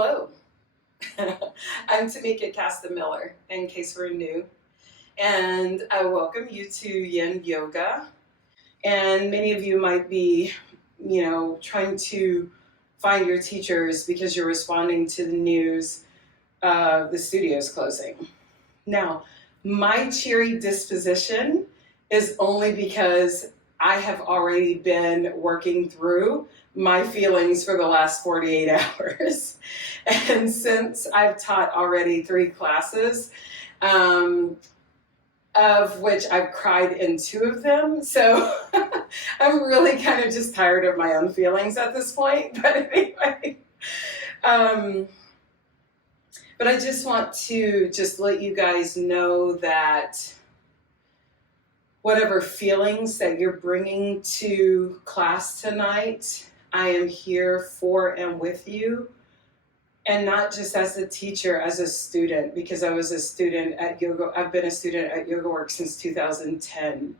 Hello, I'm Tamika Caston-Miller, in case we're new, and I welcome you to Yin Yoga. And many of you might be, trying to find your teachers because you're responding to the news of the studio's closing. Now, my cheery disposition is only because I have already been working through my feelings for the last 48 hours. And since I've taught already 3 classes, of which I've cried in 2 of them, so I'm really kind of just tired of my own feelings at this point. But anyway, but I just want to just let you guys know that whatever feelings that you're bringing to class tonight, I am here for and with you. And not just as a teacher, as a student, because I was a student at Yoga. I've been a student at Yoga Work since 2010.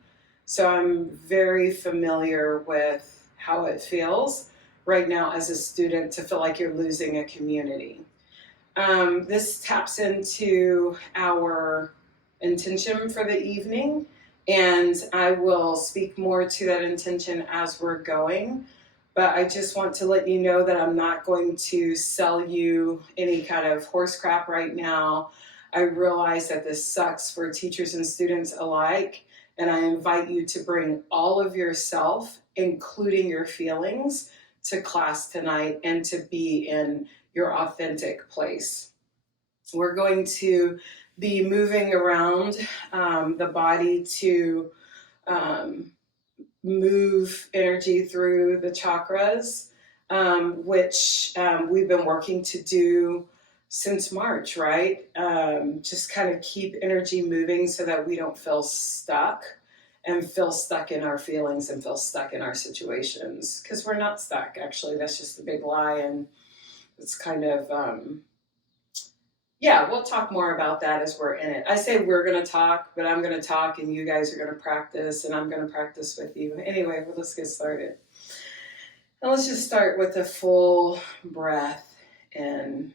So I'm very familiar with how it feels right now as a student to feel like you're losing a community. This taps into our intention for the evening, and I will speak more to that intention as we're going. But I just want to let you know that I'm not going to sell you any kind of horse crap right now. I realize that this sucks for teachers and students alike, and I invite you to bring all of yourself, including your feelings, to class tonight and to be in your authentic place. We're going to be moving around the body to move energy through the chakras, which we've been working to do since March, right? Just kind of keep energy moving so that we don't feel stuck and feel stuck in our feelings and feel stuck in our situations, because we're not stuck. Actually, that's just a big lie, and it's kind of we'll talk more about that as we're in it. I say we're going to talk, but I'm going to talk and you guys are going to practice, and I'm going to practice with you. Anyway, well, let's get started. And let's just start with a full breath in.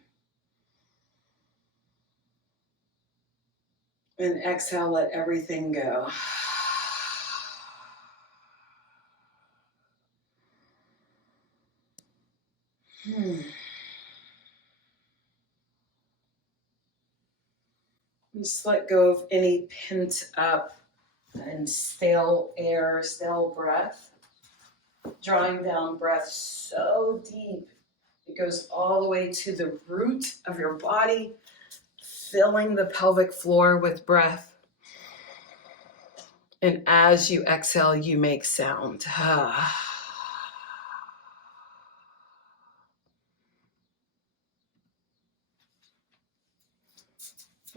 And exhale, let everything go. Just let go of any pent up and stale air, stale breath. Drawing down breath so deep, it goes all the way to the root of your body, filling the pelvic floor with breath. And as you exhale, you make sound.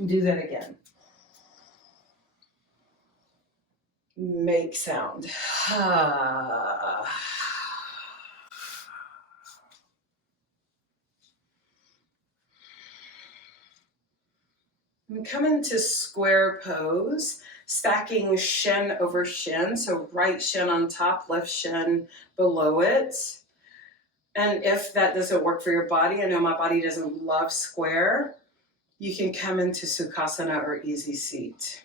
Do that again. Make sound. And come into square pose, stacking shin over shin. So right shin on top, left shin below it. And if that doesn't work for your body, I know my body doesn't love square, you can come into Sukhasana or easy seat.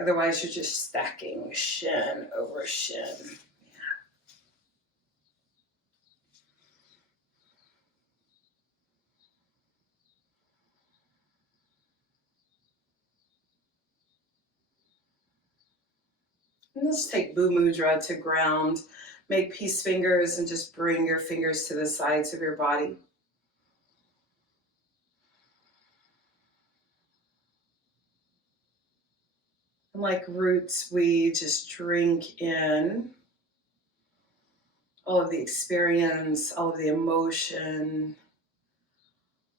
Otherwise, you're just stacking shin over shin. And let's take Bu Mudra to ground. Make peace fingers and just bring your fingers to the sides of your body. And like roots, we just drink in all of the experience, all of the emotion,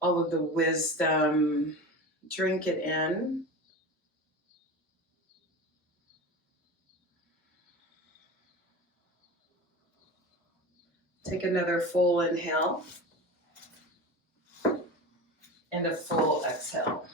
all of the wisdom. Drink it in. Take another full inhale and a full exhale.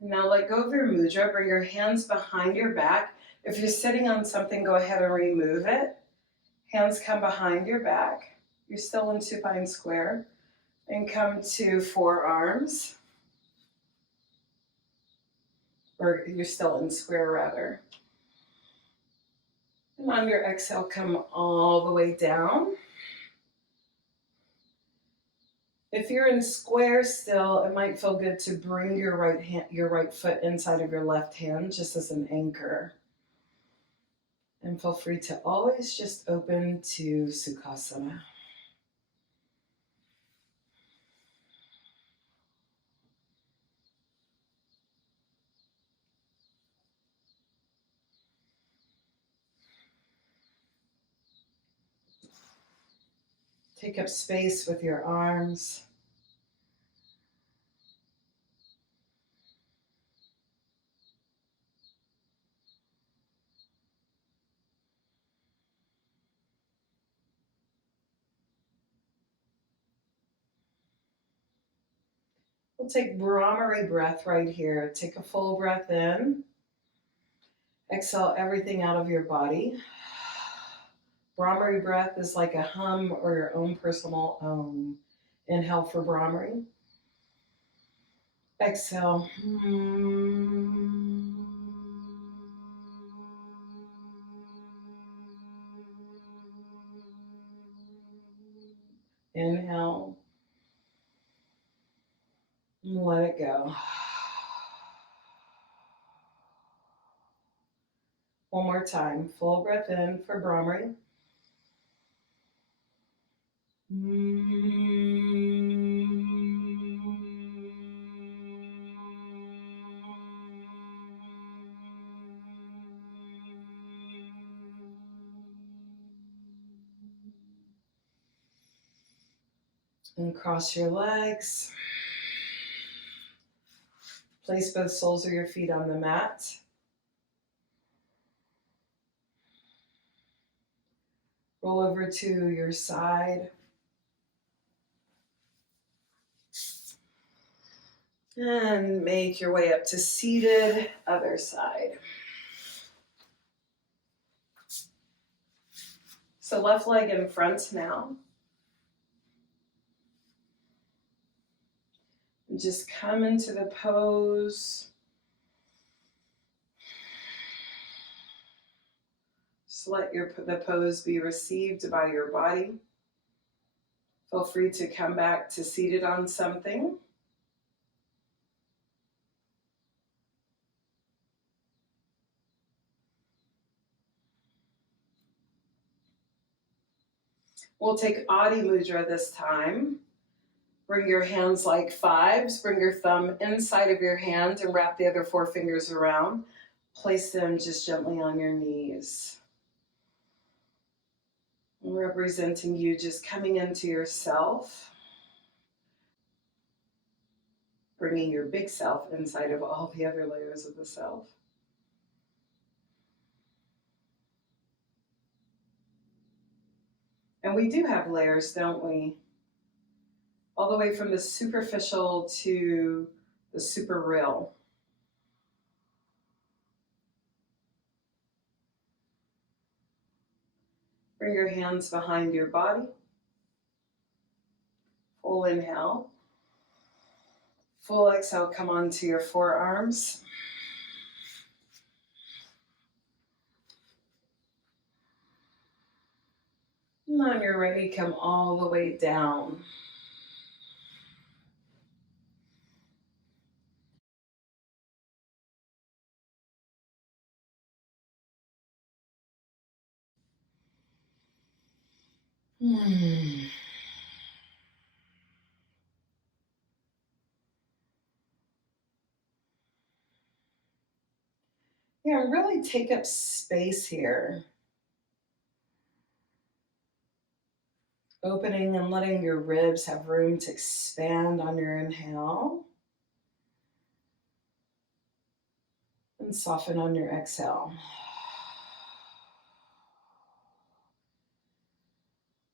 Now let go of your mudra. Bring your hands behind your back. If you're sitting on something, go ahead and remove it. Hands come behind your back. You're still in supine square. And come to forearms. Or you're still in square rather. And on your exhale, come all the way down. If you're in square still, it might feel good to bring your right foot inside of your left hand just as an anchor. And feel free to always just open to Sukhasana. Take up space with your arms. We'll take Brahmari breath right here. Take a full breath in. Exhale everything out of your body. Brahmari breath is like a hum or your own personal Inhale for Brahmari. Exhale. Inhale. Let it go. One more time. Full breath in for Brahmari. And cross your legs. Place both soles of your feet on the mat. Roll over to your side. And make your way up to seated, other side. So left leg in front now. And just come into the pose. Just let the pose be received by your body. Feel free to come back to seated on something. We'll take Adi Mudra this time. Bring your hands like fives. Bring your thumb inside of your hand and wrap the other four fingers around. Place them just gently on your knees. Representing you just coming into yourself. Bringing your big self inside of all the other layers of the self. And we do have layers, don't we? All the way from the superficial to the super real. Bring your hands behind your body. Full inhale. Full exhale, come onto your forearms. And when you're ready, come all the way down. Yeah, really take up space here. Opening and letting your ribs have room to expand on your inhale. And soften on your exhale.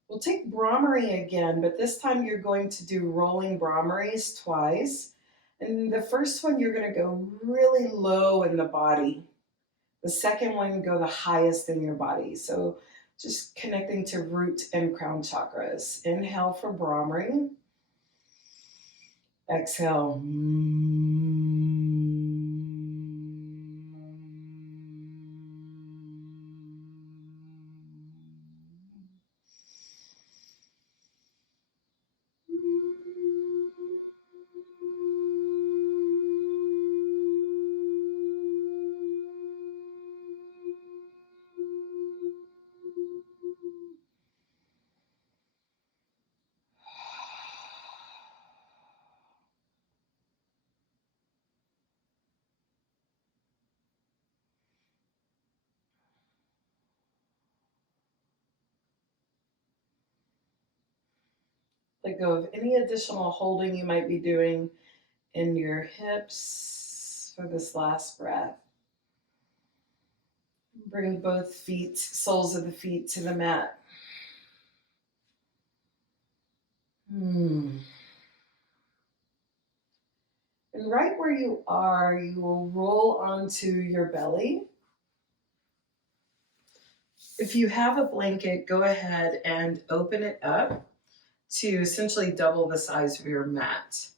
We'll take Brahmari again, but this time you're going to do rolling Brahmaris twice. And the first one, you're going to go really low in the body. The second one, go the highest in your body. So just connecting to root and crown chakras. Inhale for Brahmari. Exhale. Let go of any additional holding you might be doing in your hips for this last breath. Bring both feet, soles of the feet to the mat. And right where you are, you will roll onto your belly. If you have a blanket, go ahead and open it up to essentially double the size of your mat.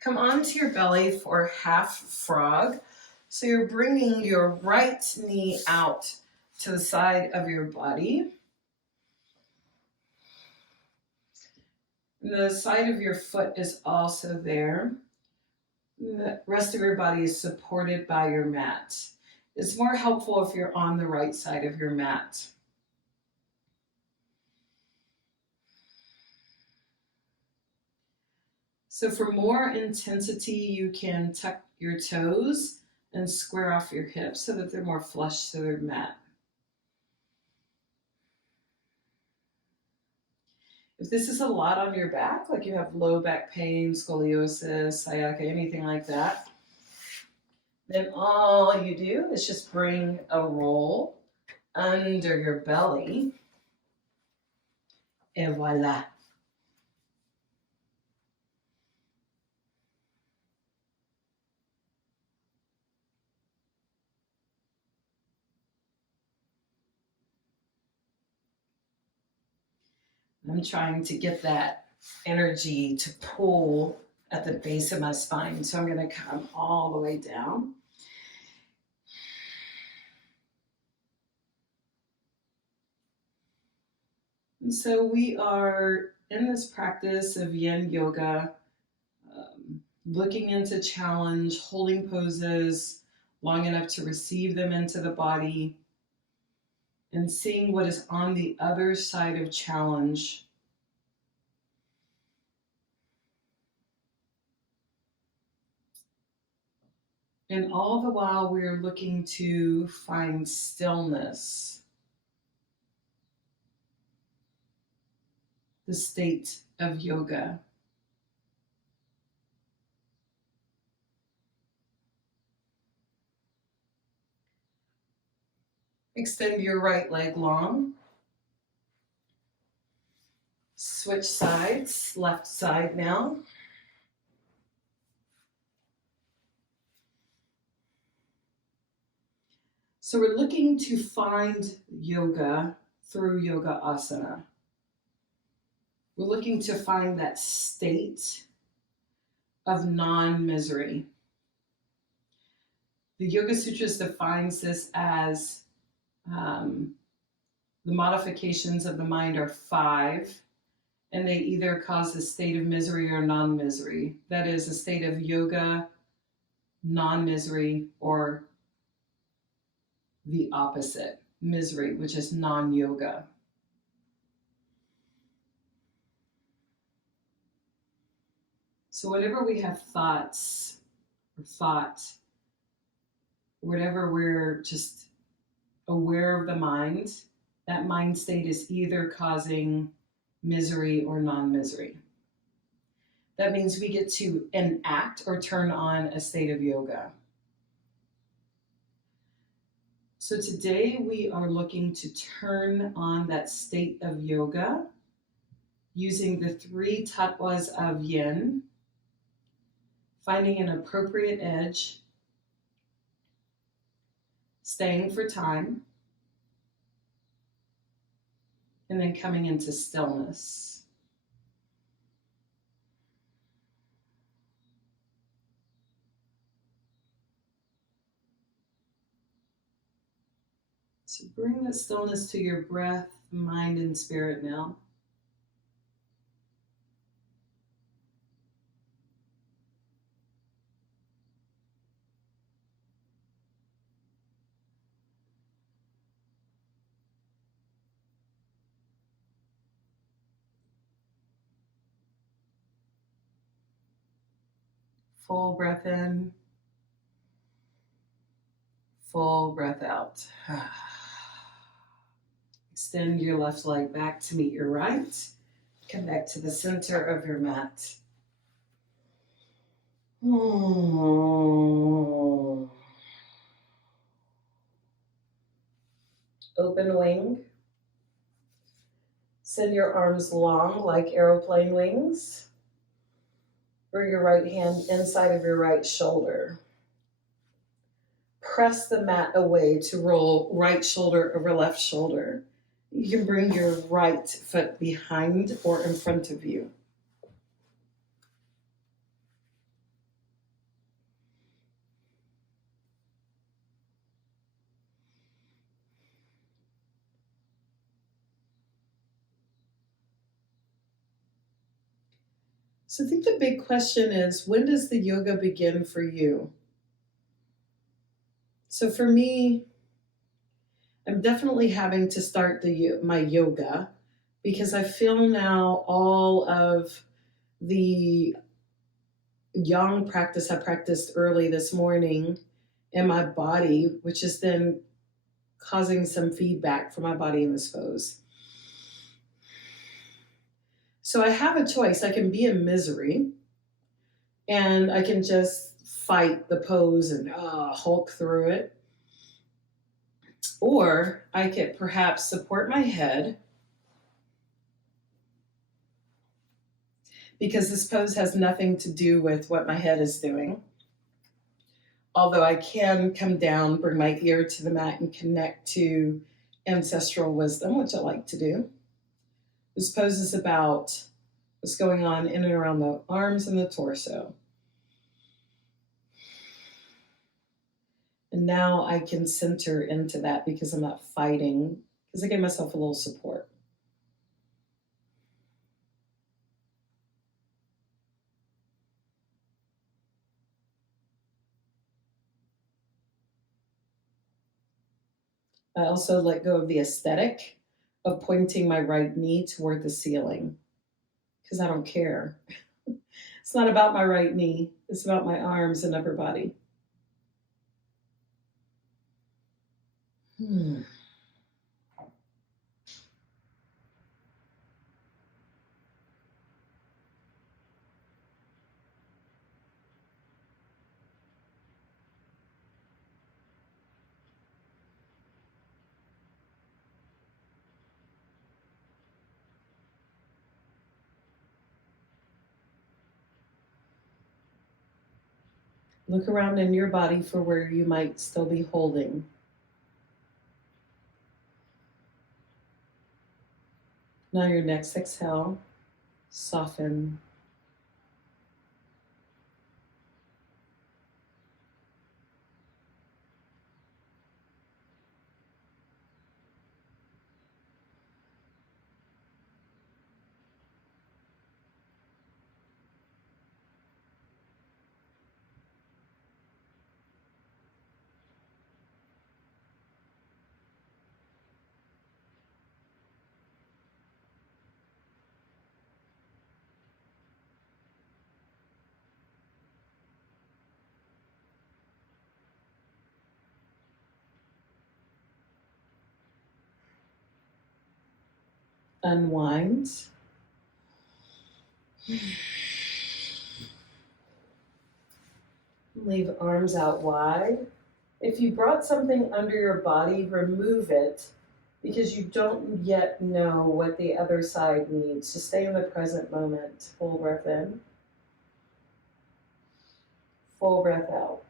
Come onto your belly for half frog. So you're bringing your right knee out to the side of your body. The side of your foot is also there. The rest of your body is supported by your mat. It's more helpful if you're on the right side of your mat. So for more intensity, you can tuck your toes and square off your hips so that they're more flush to the mat. If this is a lot on your back, like you have low back pain, scoliosis, sciatica, anything like that, then all you do is just bring a roll under your belly, and voila. I'm trying to get that energy to pull at the base of my spine, so I'm going to come all the way down. And so we are in this practice of Yin Yoga, looking into challenge, holding poses long enough to receive them into the body, and seeing what is on the other side of challenge. And all the while we're looking to find stillness, the state of yoga. Extend your right leg long. Switch sides, left side now. So we're looking to find yoga through yoga asana. We're looking to find that state of non-misery. The Yoga Sutras defines this as the modifications of the mind are 5, and they either cause a state of misery or non-misery. That is a state of yoga, non-misery, or the opposite, misery, which is non-yoga. So whenever we have thoughts or thought, whatever we're just aware of the mind, that mind state is either causing misery or non-misery. That means we get to enact or turn on a state of yoga. So today we are looking to turn on that state of yoga using the 3 tattvas of yin, finding an appropriate edge, staying for time, and then coming into stillness. So bring the stillness to your breath, mind, and spirit now. Full breath in, full breath out. Extend your left leg back to meet your right. Come back to the center of your mat. Open wing. Send your arms long like aeroplane wings. Bring your right hand inside of your right shoulder. Press the mat away to roll right shoulder over left shoulder. You can bring your right foot behind or in front of you. So I think the big question is, when does the yoga begin for you? So for me, I'm definitely having to start my yoga because I feel now all of the yang practice I practiced early this morning in my body, which is then causing some feedback for my body in this pose. So I have a choice. I can be in misery and I can just fight the pose and hulk through it. Or I could perhaps support my head, because this pose has nothing to do with what my head is doing. Although I can come down, bring my ear to the mat and connect to ancestral wisdom, which I like to do. This pose is about what's going on in and around the arms and the torso. And now I can center into that because I'm not fighting, because I give myself a little support. I also let go of the aesthetic of pointing my right knee toward the ceiling, because I don't care. It's not about my right knee. It's about my arms and upper body. Look around in your body for where you might still be holding. Now your next exhale, soften. Unwind. Leave arms out wide. If you brought something under your body, remove it, because you don't yet know what the other side needs. So stay in the present moment. Full breath in. Full breath out.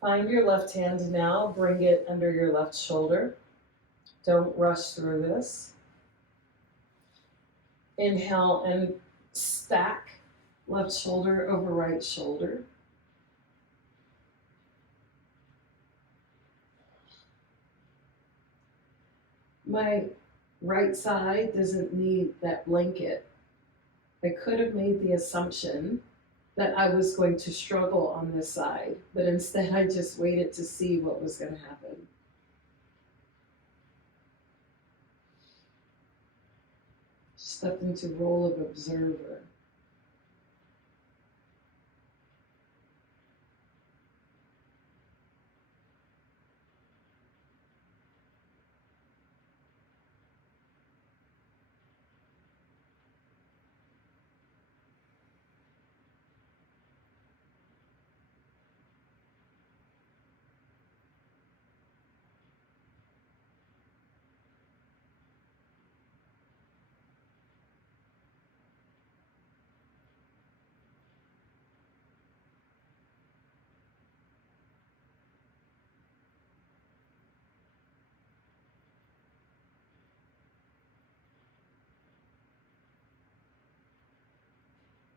Find your left hand now. Bring it under your left shoulder. Don't rush through this. Inhale and stack left shoulder over right shoulder. My right side doesn't need that blanket. I could have made the assumption that I was going to struggle on this side, but instead I just waited to see what was going to happen. Stepped into role of observer.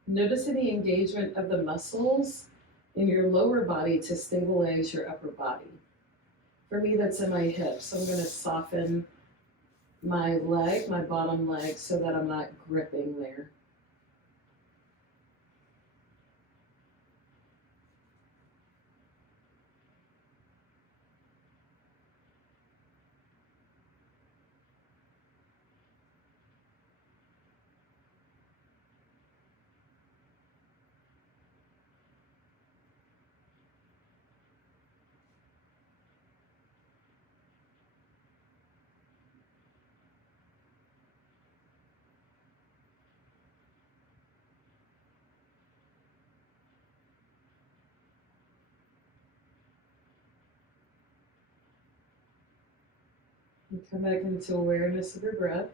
Notice any engagement of the muscles in your lower body to stabilize your upper body. For me, that's in my hips. So I'm going to soften my leg, my bottom leg, so that I'm not gripping there. And come back into awareness of your breath.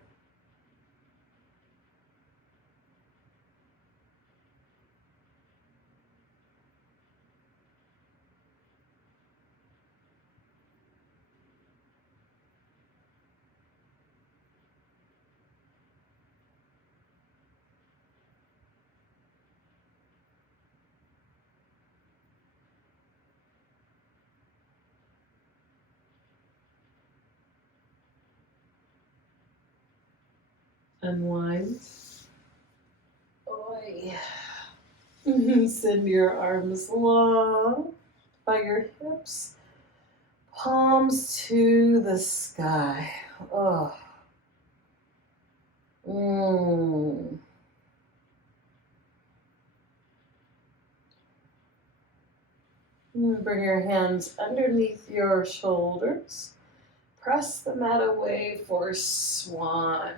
Unwind. Oi. Send your arms long by your hips. Palms to the sky. Oh. Bring your hands underneath your shoulders. Press the mat away for Swan.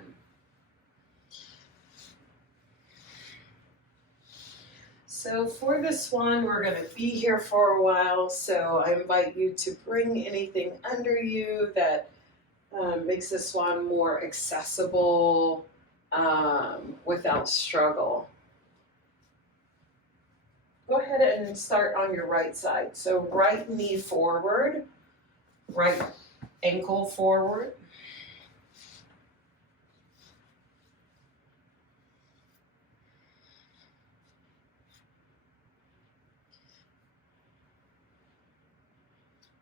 So for the Swan, we're going to be here for a while, so I invite you to bring anything under you that makes the Swan more accessible without struggle. Go ahead and start on your right side. So right knee forward, right ankle forward.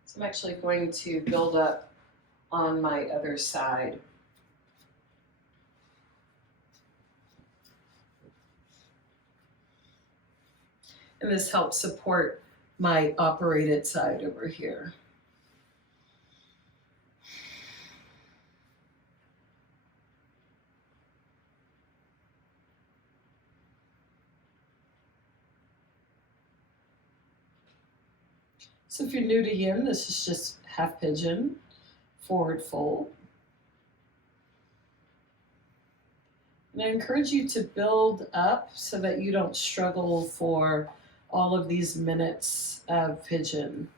So I'm actually going to build up on my other side. And this helps support my operated side over here. So if you're new to Yin, this is just half pigeon, forward fold. And I encourage you to build up so that you don't struggle for all of these minutes of pigeon.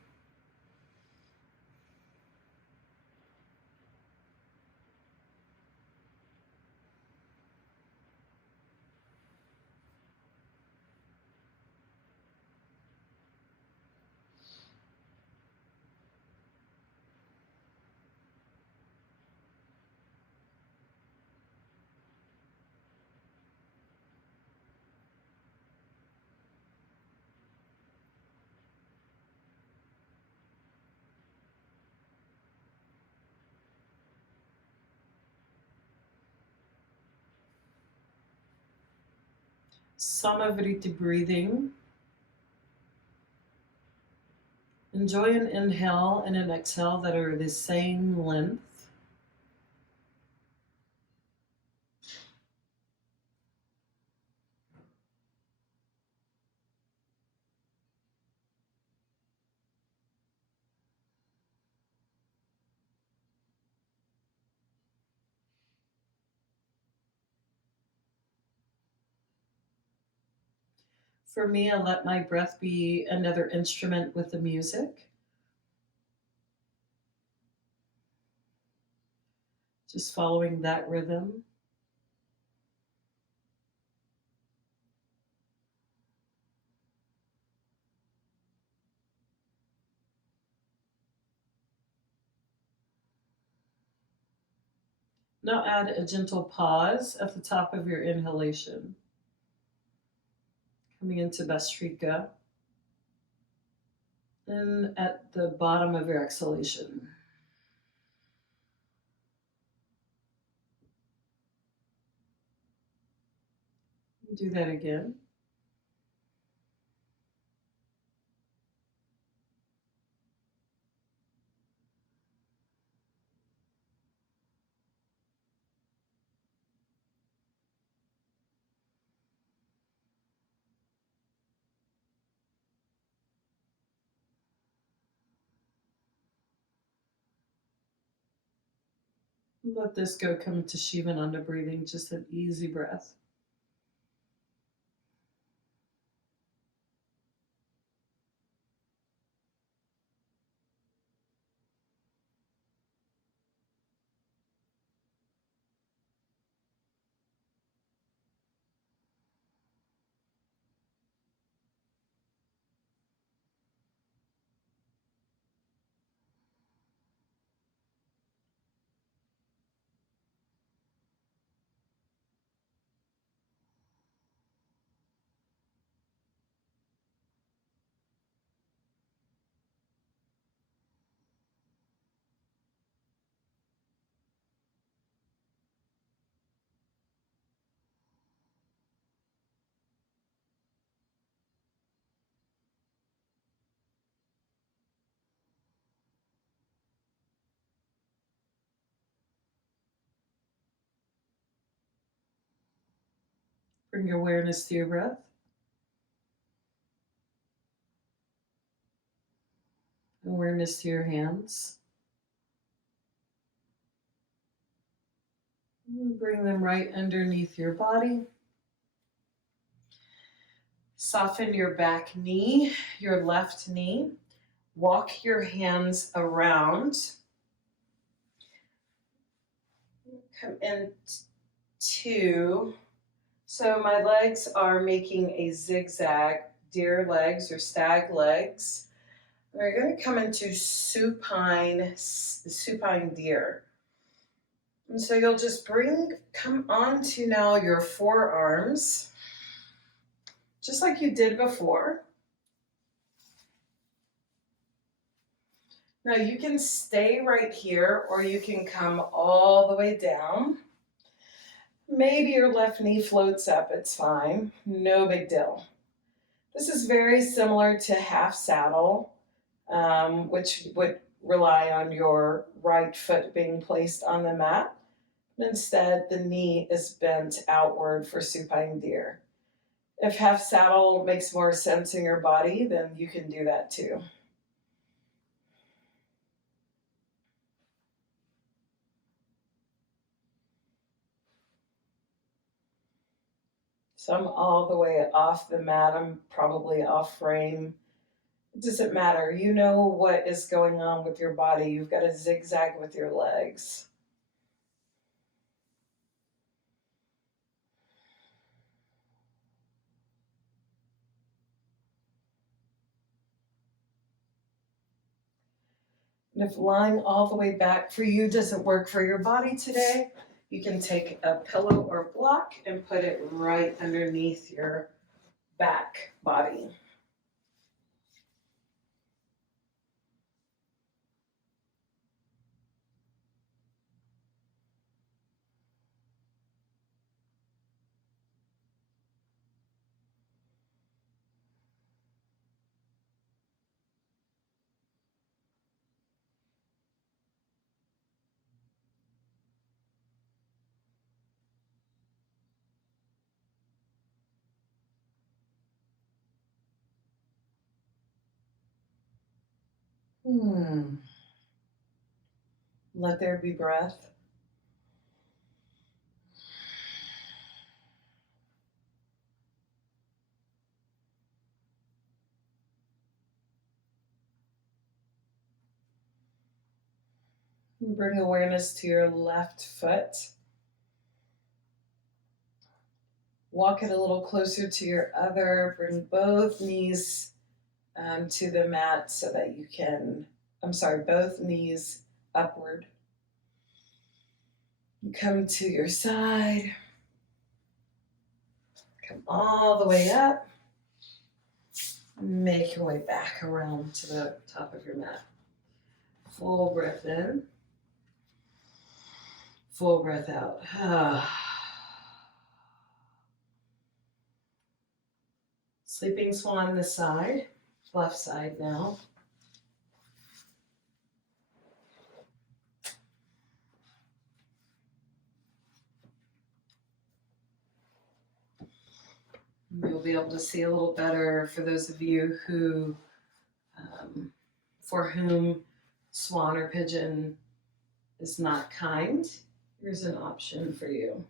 Samavriti breathing. Enjoy an inhale and an exhale that are the same length. For me, I let my breath be another instrument with the music. Just following that rhythm. Now add a gentle pause at the top of your inhalation. Coming into Bastrika. And at the bottom of your exhalation. Do that again. Let this go. Come to Shivananda breathing, just an easy breath. Bring your awareness to your breath. Awareness to your hands. Bring them right underneath your body. Soften your back knee, your left knee. Walk your hands around. Come into, so my legs are making a zigzag, deer legs or stag legs. We're going to come into supine, supine deer. And so you'll just come on to now your forearms, just like you did before. Now you can stay right here or you can come all the way down. Maybe your left knee floats up, it's fine, no big deal. This is very similar to half saddle, which would rely on your right foot being placed on the mat. Instead, the knee is bent outward for supine deer. If half saddle makes more sense in your body, then you can do that too. So I'm all the way off the mat. I'm probably off frame. It doesn't matter. You know what is going on with your body. You've got to zigzag with your legs. And if lying all the way back for you doesn't work for your body today, you can take a pillow or block and put it right underneath your back body. Let there be breath. Bring awareness to your left foot. Walk it a little closer to your other. Bring both knees to the mat so that you can, both knees upward. You come to your side. Come all the way up. Make your way back around to the top of your mat. Full breath in. Full breath out. Sleeping Swan this side, left side now. You'll be able to see a little better for those of you who, for whom Swan or pigeon is not kind. Here's an option for you.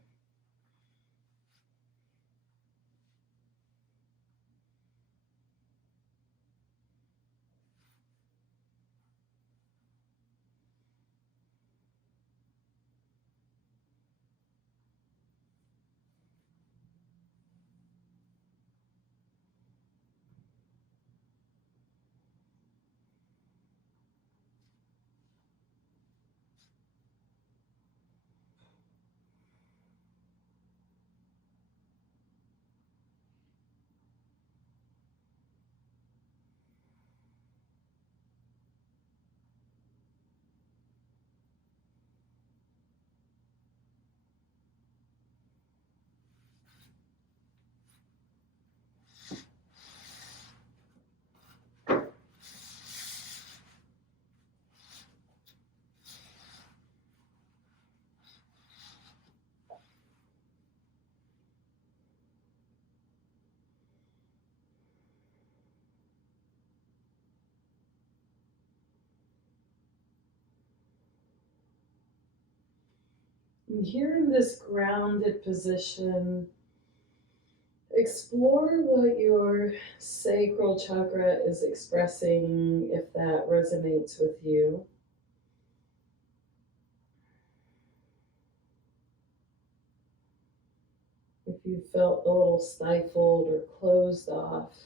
And here in this grounded position, explore what your sacral chakra is expressing, if that resonates with you. If you felt a little stifled or closed off,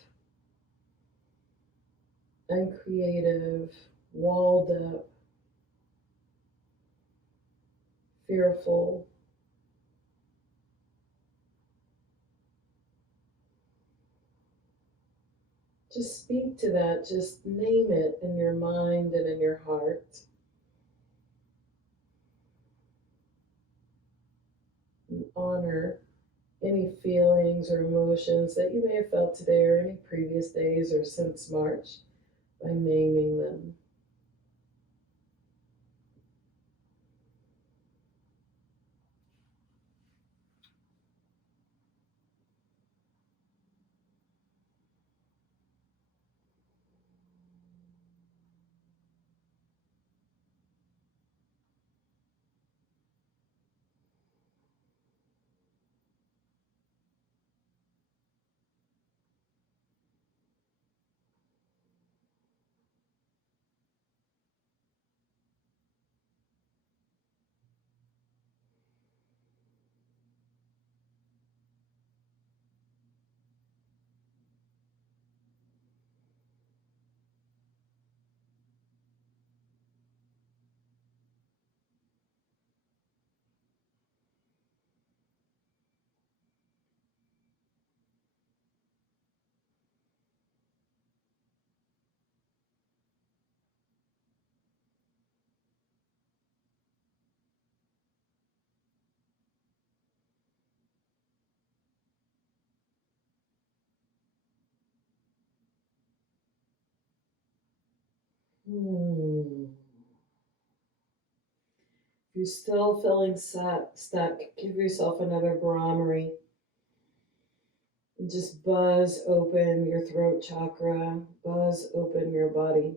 uncreative, walled up, fearful. Just speak to that. Just name it in your mind and in your heart. And honor any feelings or emotions that you may have felt today or any previous days or since March by naming them. If you're still feeling stuck, give yourself another Brahmari. And just buzz open your throat chakra, buzz open your body.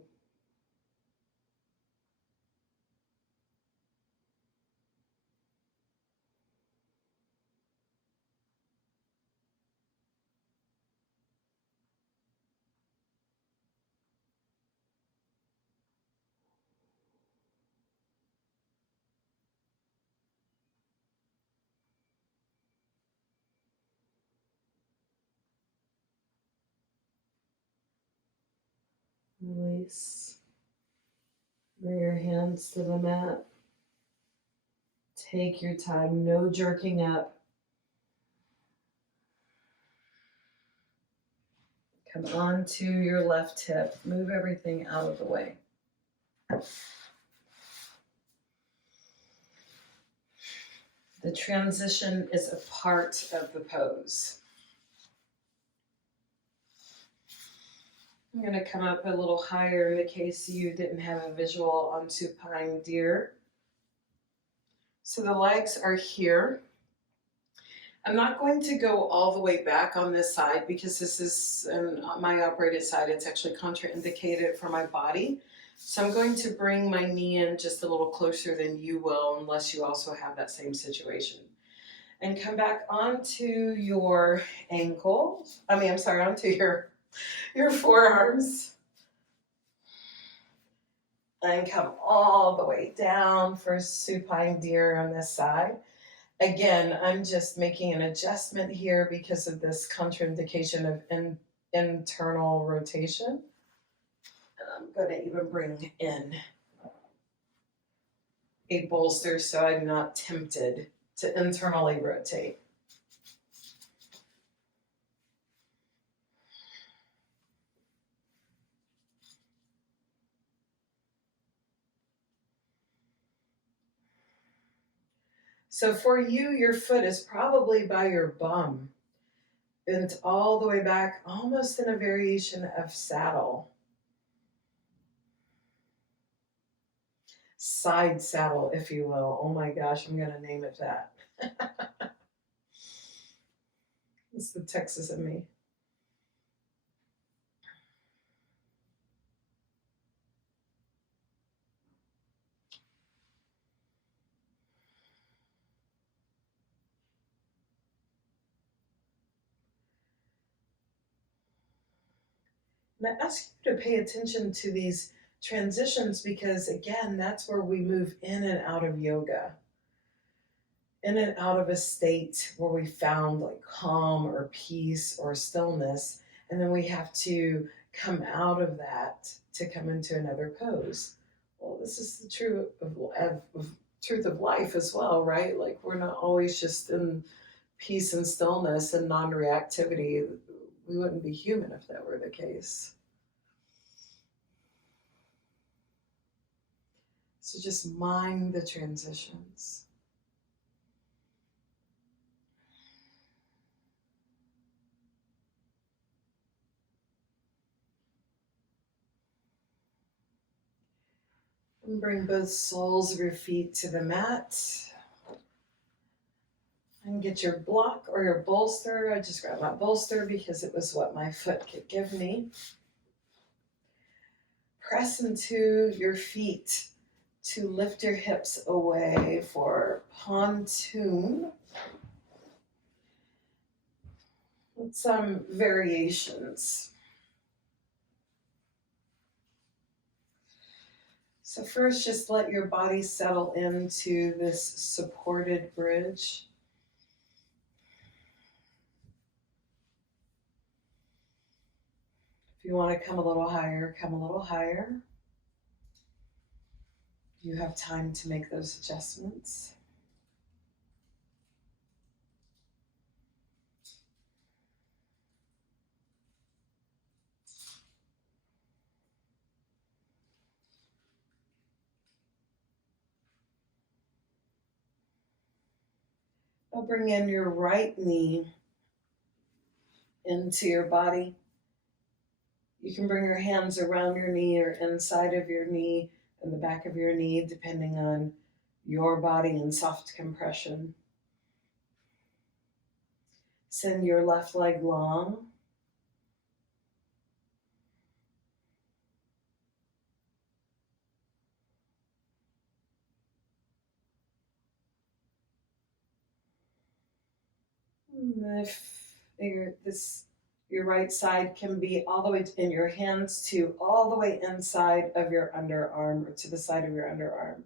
Release. Bring your hands to the mat. Take your time, no jerking up. Come on to your left hip. Move everything out of the way. The transition is a part of the pose. I'm going to come up a little higher in case you didn't have a visual on supine deer. So the legs are here. I'm not going to go all the way back on this side because this is my operated side. It's actually contraindicated for my body. So I'm going to bring my knee in just a little closer than you will, unless you also have that same situation. And come back onto your ankles. Onto your forearms. And come all the way down for supine deer on this side. Again, I'm just making an adjustment here because of this contraindication of internal rotation. And I'm going to even bring in a bolster so I'm not tempted to internally rotate. So for you, your foot is probably by your bum. Bent all the way back, almost in a variation of saddle. Side saddle, if you will. Oh my gosh, I'm going to name it that. It's the Texas in me. And I ask you to pay attention to these transitions because, again, that's where we move in and out of yoga. In and out of a state where we found like calm or peace or stillness. And then we have to come out of that to come into another pose. Well, this is the truth of life as well, right? Like we're not always just in peace and stillness and non-reactivity. We wouldn't be human if that were the case. So just mind the transitions. And bring both soles of your feet to the mat. And get your block or your bolster. I just grabbed my bolster because it was what my foot could give me. Press into your feet to lift your hips away for pontoon. With some variations. So first, just let your body settle into this supported bridge. If you want to come a little higher, come a little higher. You have time to make those adjustments. Now bring in your right knee into your body. You can bring your hands around your knee or inside of your knee and the back of your knee, depending on your body and soft compression. Send your left leg long. If your right side can be all the way in your hands to all the way inside of your underarm or to the side of your underarm.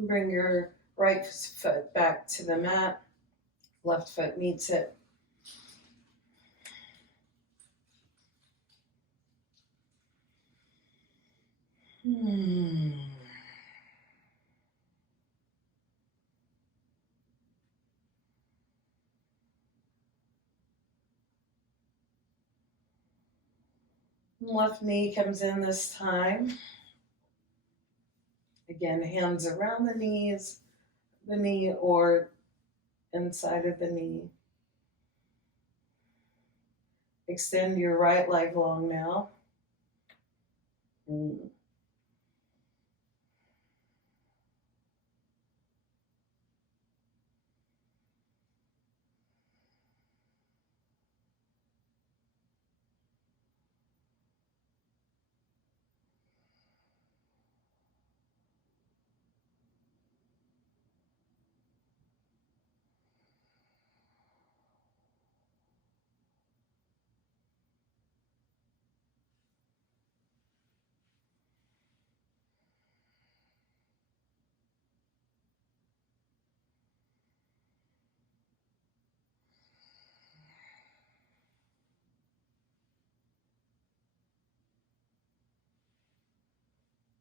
Bring your right foot back to the mat. Left foot meets it. Left knee comes in this time. Again, hands around the knee or inside of the knee. Extend your right leg long now.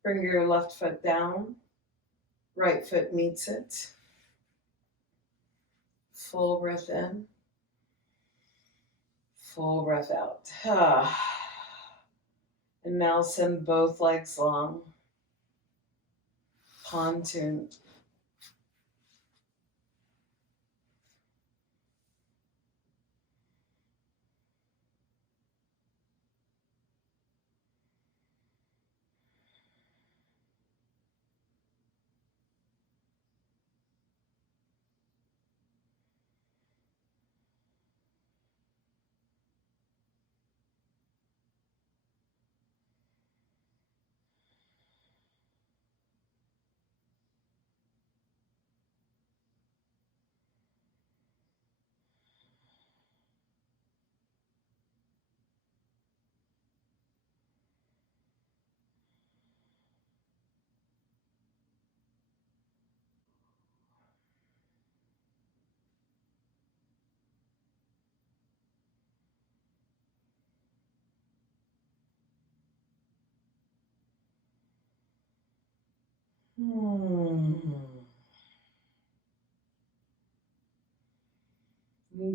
Bring your left foot down. Right foot meets it. Full breath in. Full breath out. And now send both legs long. Pontoon.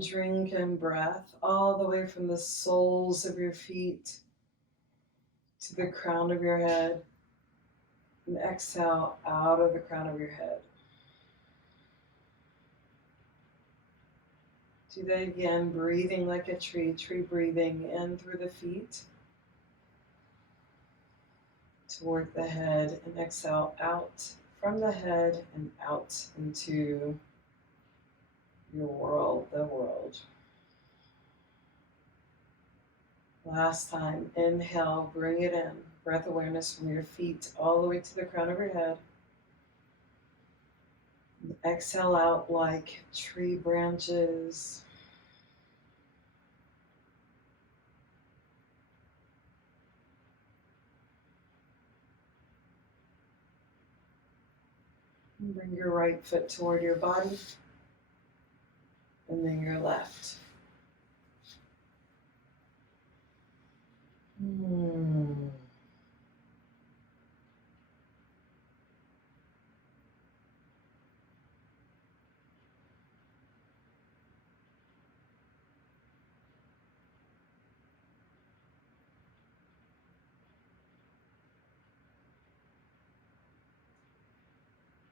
Drink in breath all the way from the soles of your feet to the crown of your head. And exhale out of the crown of your head. Do that again, breathing like a tree breathing in through the feet, toward the head, and exhale out from the head and out into your world, the world. Last time, inhale, bring it in. Breath awareness from your feet all the way to the crown of your head. And exhale out like tree branches. And bring your right foot toward your body, and then your left.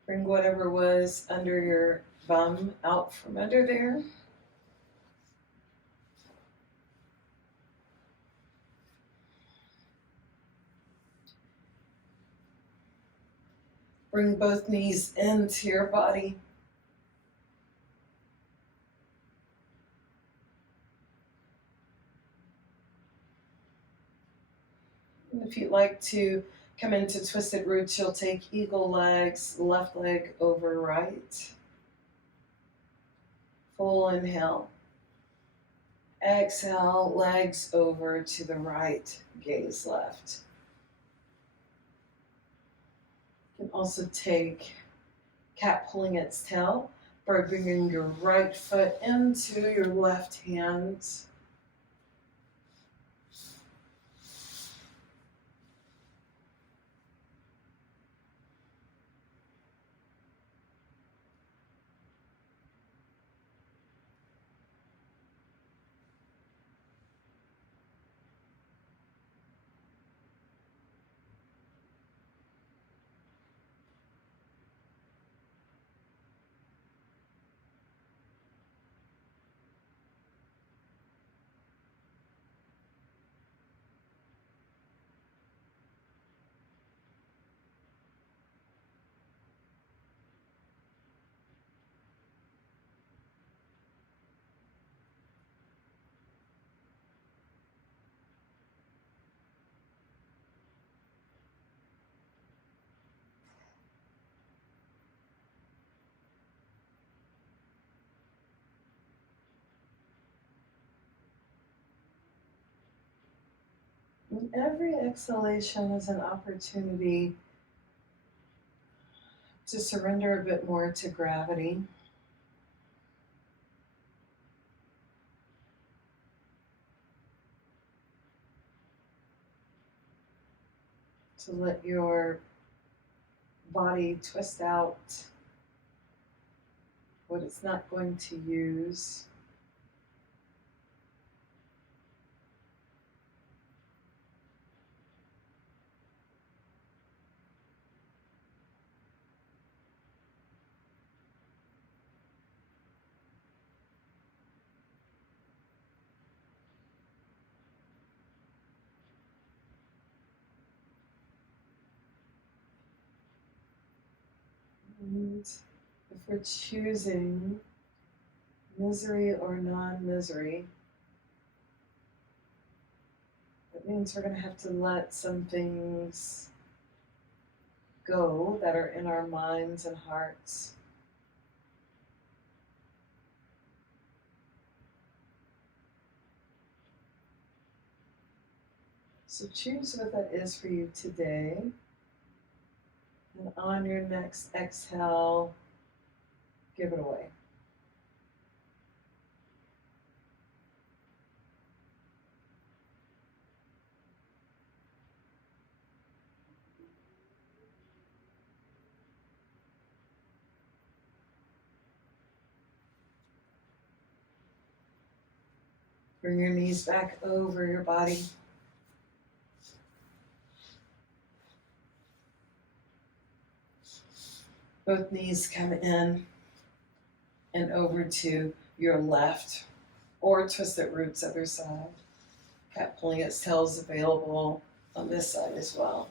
Bring whatever was under your bum out from under there. Bring both knees into your body. And if you'd like to come into twisted roots, you'll take eagle legs, left leg over right. Full inhale. Exhale, legs over to the right, gaze left. You can also take Cat pulling its tail. Bird bringing your right foot into your left hand. And every exhalation is an opportunity to surrender a bit more to gravity. To let your body twist out what it's not going to use. And if we're choosing misery or non-misery, that means we're going to have to let some things go that are in our minds and hearts. So choose what that is for you today. And on your next exhale, give it away. Bring your knees back over your body. Both knees come in and over to your left, or twisted roots other side. Cat pulling its tail is available on this side as well.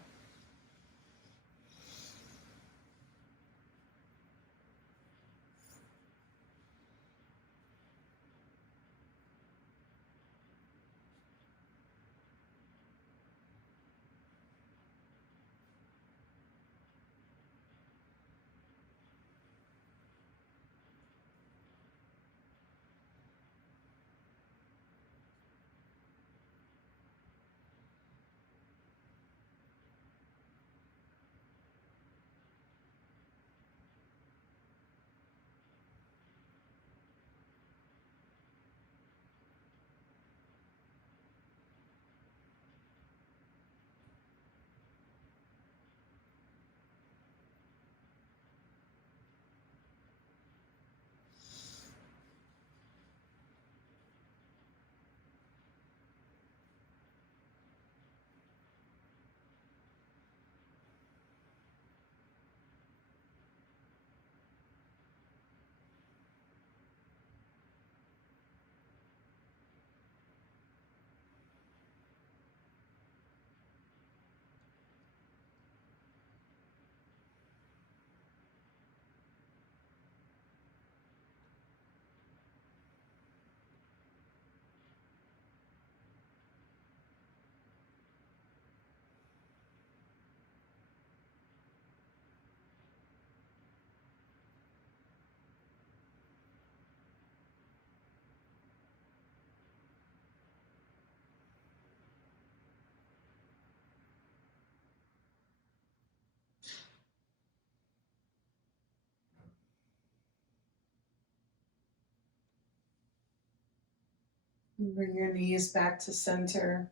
Bring your knees back to center.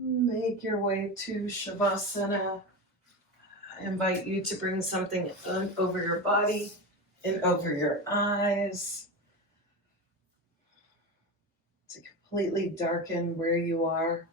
Make your way to Shavasana. I invite you to bring something over your body and over your eyes to completely darken where you are.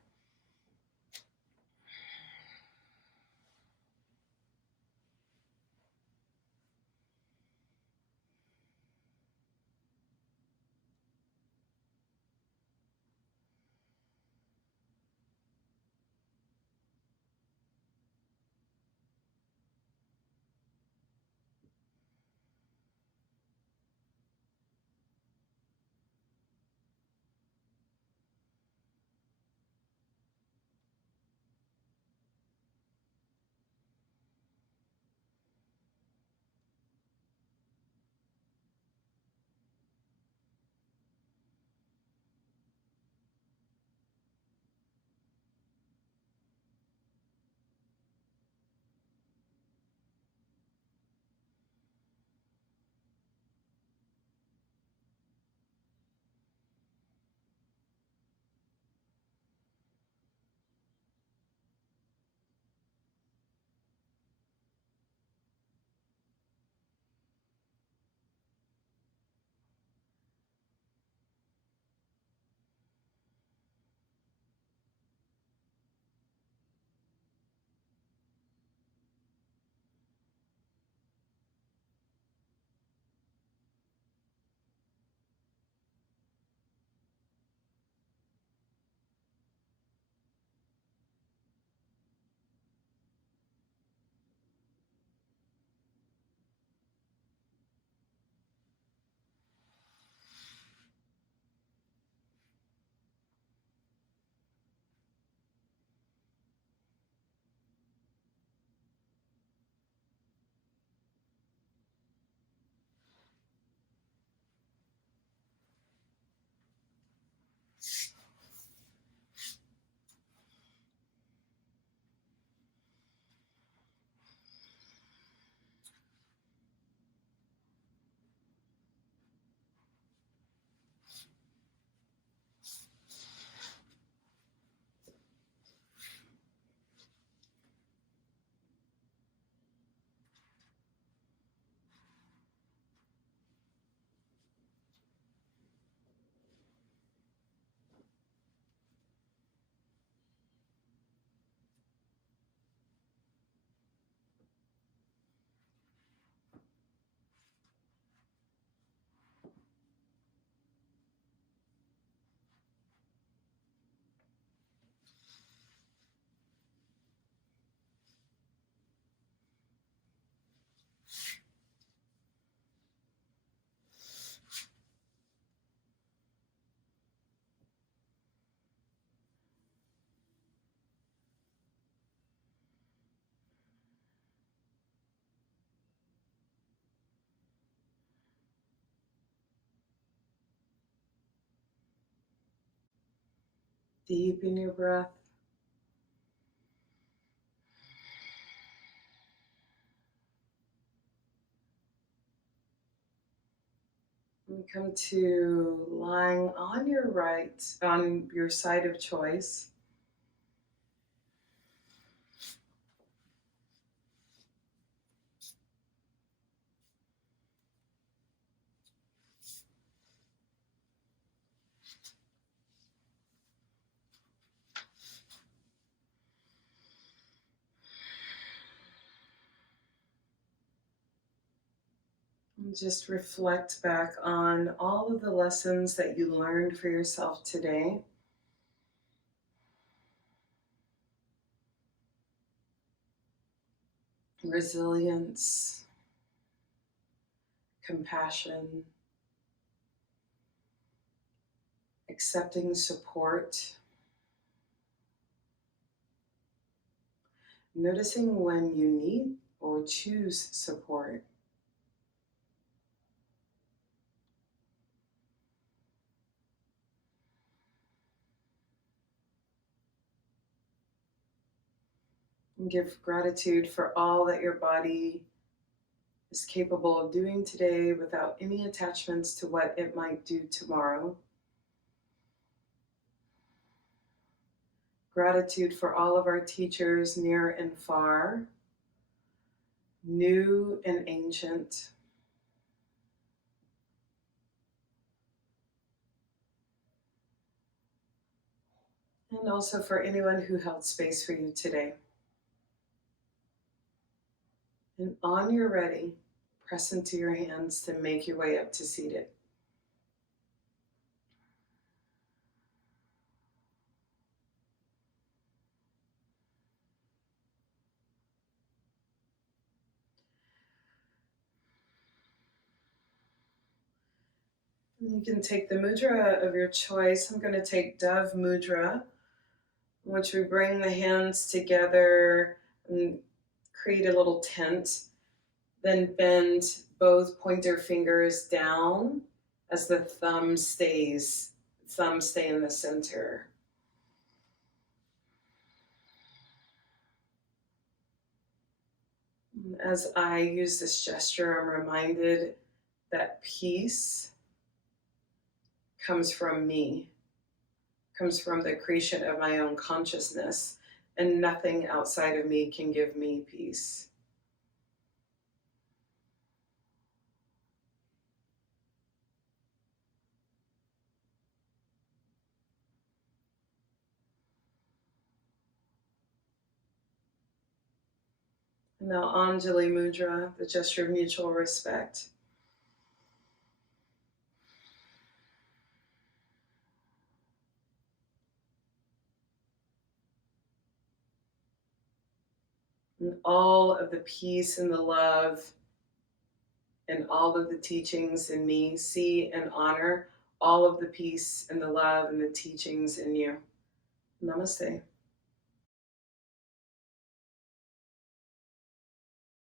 Deepen your breath. And come to lying on your right, on your side of choice. And just reflect back on all of the lessons that you learned for yourself today. Resilience, compassion, accepting support, noticing when you need or choose support. And give gratitude for all that your body is capable of doing today without any attachments to what it might do tomorrow. Gratitude for all of our teachers, near and far, new and ancient. And also for anyone who held space for you today. And on your ready, press into your hands to make your way up to seated. And you can take the mudra of your choice. I'm going to take Dove Mudra, in which we bring the hands together and create a little tent. Then bend both pointer fingers down as the thumbs stay in the center. As I use this gesture, I'm reminded that peace comes from me, comes from the creation of my own consciousness, and nothing outside of me can give me peace. And now Anjali Mudra, the gesture of mutual respect. And all of the peace and the love and all of the teachings in me, see and honor all of the peace and the love and the teachings in you. Namaste.